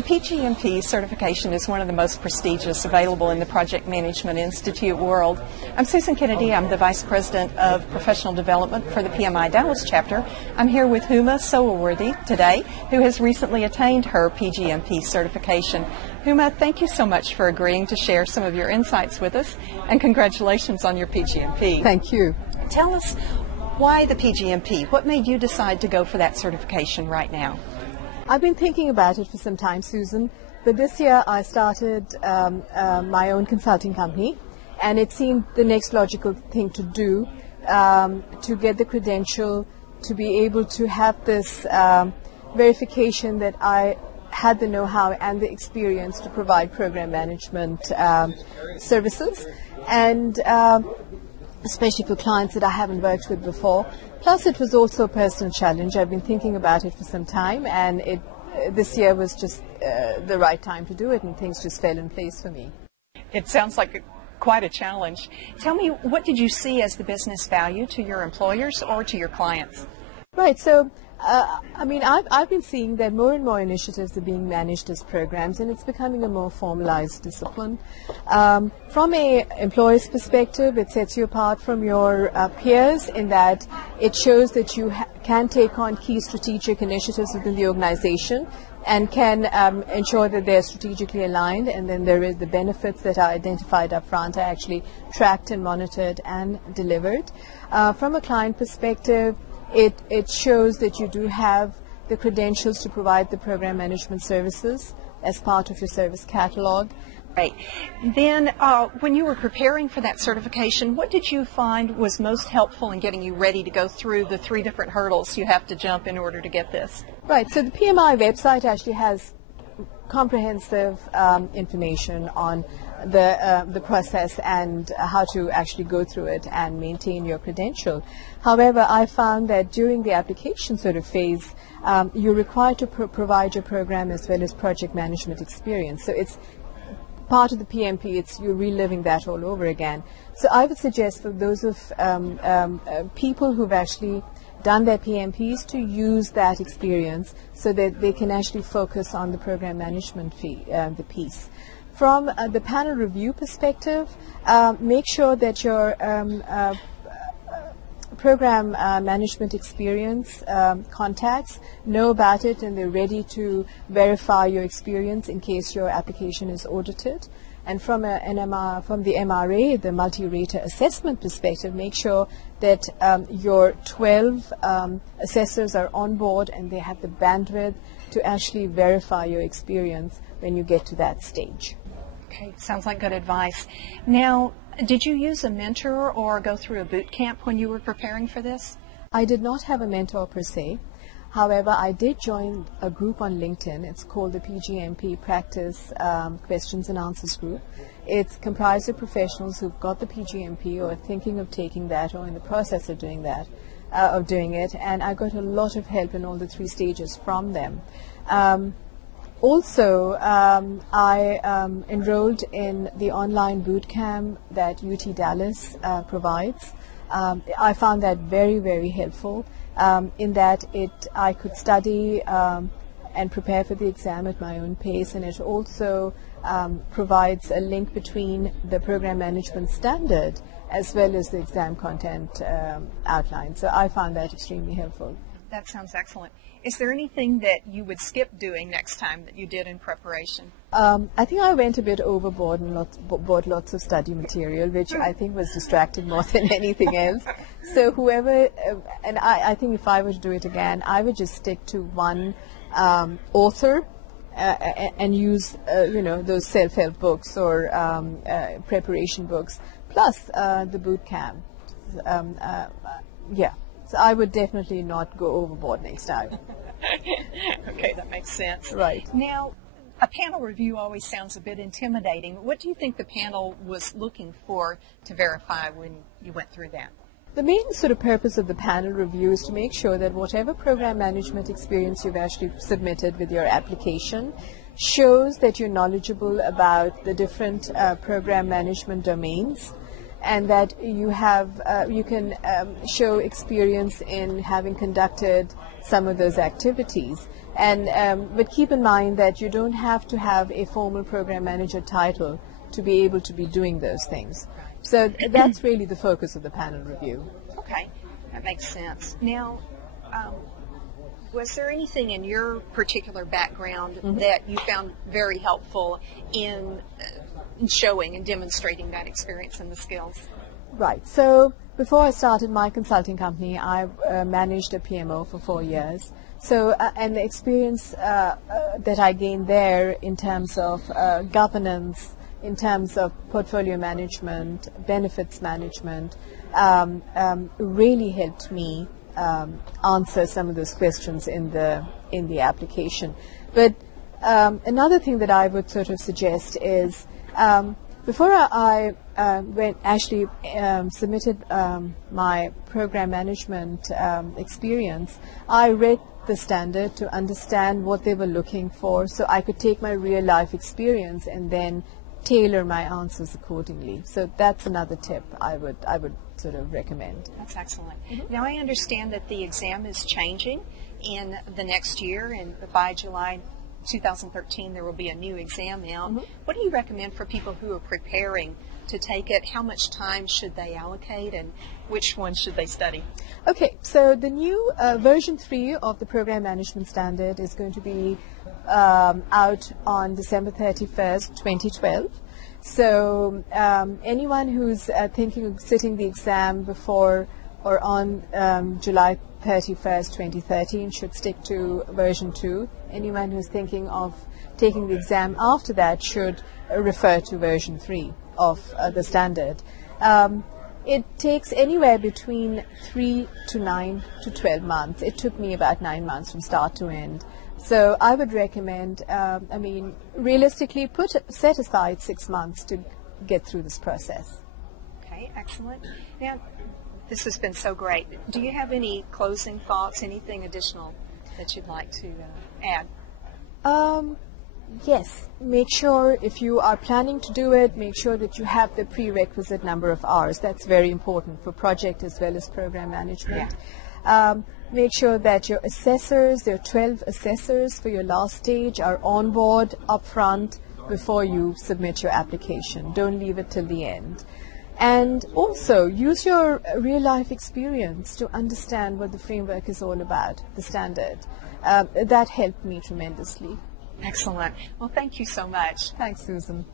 The PgMP certification is one of the most prestigious available in the Project Management Institute world. I'm Susan Kennedy. I'm the Vice President of Professional Development for the PMI Dallas chapter. I'm here with Huma Sohrwardy today, who has recently attained her PgMP certification. Huma, thank you so much for agreeing to share some of your insights with us, and congratulations on your PgMP. Thank you. Tell us, why the PgMP? What made you decide to go for that certification right now? I've been thinking about it for some time, Susan, but this year I started my own consulting company, and it seemed the next logical thing to do to get the credential, to be able to have this verification that I had the know-how and the experience to provide program management services, and especially for clients that I haven't worked with before. Plus, it was also a personal challenge. I've been thinking about it for some time, and this year was just the right time to do it, and things just fell in place for me. It sounds like quite a challenge. Tell me, what did you see as the business value to your employers or to your clients? Right, so I've been seeing that more and more initiatives are being managed as programs, and it's becoming a more formalized discipline. From an employer's perspective, it sets you apart from your peers in that it shows that you can take on key strategic initiatives within the organization and can ensure that they're strategically aligned, and then there is the benefits that are identified up front are actually tracked and monitored and delivered. From a client perspective, it shows that you do have the credentials to provide the program management services as part of your service catalog. Right. Then when you were preparing for that certification, what did you find was most helpful in getting you ready to go through the 3 different hurdles you have to jump in order to get this? Right. So the PMI website actually has comprehensive information on the process and how to actually go through it and maintain your credential. However, I found that during the application sort of phase, you're required to provide your program as well as project management experience. So it's part of the PMP, you're reliving that all over again. So I would suggest for those of people who've actually done their PMPs to use that experience so that they can actually focus on the program management the piece. From the panel review perspective, make sure that your program management experience contacts know about it, and they're ready to verify your experience in case your application is audited. And from the MRA, the multi-rater assessment perspective, make sure that your 12 assessors are on board and they have the bandwidth to actually verify your experience when you get to that stage. Okay, sounds like good advice. Now, did you use a mentor or go through a boot camp when you were preparing for this? I did not have a mentor per se. However, I did join a group on LinkedIn. It's called the PgMP Practice Questions and Answers Group. It's comprised of professionals who've got the PgMP or are thinking of taking that or in the process of doing that, it, and I got a lot of help in all the 3 stages from them. Also, I enrolled in the online boot camp that UT Dallas provides. I found that very, very helpful in that I could study and prepare for the exam at my own pace, and it also provides a link between the program management standard as well as the exam content outline. So I found that extremely helpful. That sounds excellent. Is there anything that you would skip doing next time that you did in preparation? I think I went a bit overboard and bought lots of study material, which I think was distracting more than anything else. So whoever, and I think if I were to do it again, I would just stick to one author and use, those self-help books or preparation books, plus the boot camp. Yeah. So I would definitely not go overboard next time. Okay, that makes sense. Right. Now, a panel review always sounds a bit intimidating. What do you think the panel was looking for to verify when you went through that? The main sort of purpose of the panel review is to make sure that whatever program management experience you've actually submitted with your application shows that you're knowledgeable about the different program management domains, and that you can show experience in having conducted some of those activities. But keep in mind that you don't have to have a formal program manager title to be able to be doing those things. So that's really the focus of the panel review. Okay, that makes sense. Now, was there anything in your particular background that you found very helpful in showing and demonstrating that experience and the skills? Right. So before I started my consulting company, I managed a PMO for 4 years. So, and the experience that I gained there in terms of governance, in terms of portfolio management, benefits management, really helped me answer some of those questions in the application. But another thing that I would sort of suggest is before I submitted my program management experience, I read the standard to understand what they were looking for, so I could take my real life experience and then tailor my answers accordingly. So that's another tip I would sort of recommend. That's excellent. Now I understand that the exam is changing in the next year, and by July 2013 there will be a new exam out. What do you recommend for people who are preparing to take it? How much time should they allocate, and which one should they study? Okay, so the new version 3 of the Program Management Standard is going to be out on December 31st, 2012. So anyone who's thinking of sitting the exam before or on July 31st, 2013 should stick to version 2. Anyone who's thinking of taking the exam after that should refer to version 3 of the standard. It takes anywhere between 3 to 9 to 12 months. It took me about 9 months from start to end. So I would recommend, realistically, set aside 6 months to get through this process. Okay, excellent. Now, this has been so great. Do you have any closing thoughts, anything additional that you'd like to add? Yes. Make sure if you are planning to do it, make sure that you have the prerequisite number of hours. That's very important for project as well as program management. Yeah. Make sure that your assessors, there are 12 assessors for your last stage, are on board up front before you submit your application. Don't leave it till the end. And also use your real life experience to understand what the framework is all about, the standard. That helped me tremendously. Excellent. Well, thank you so much. Thanks, Susan.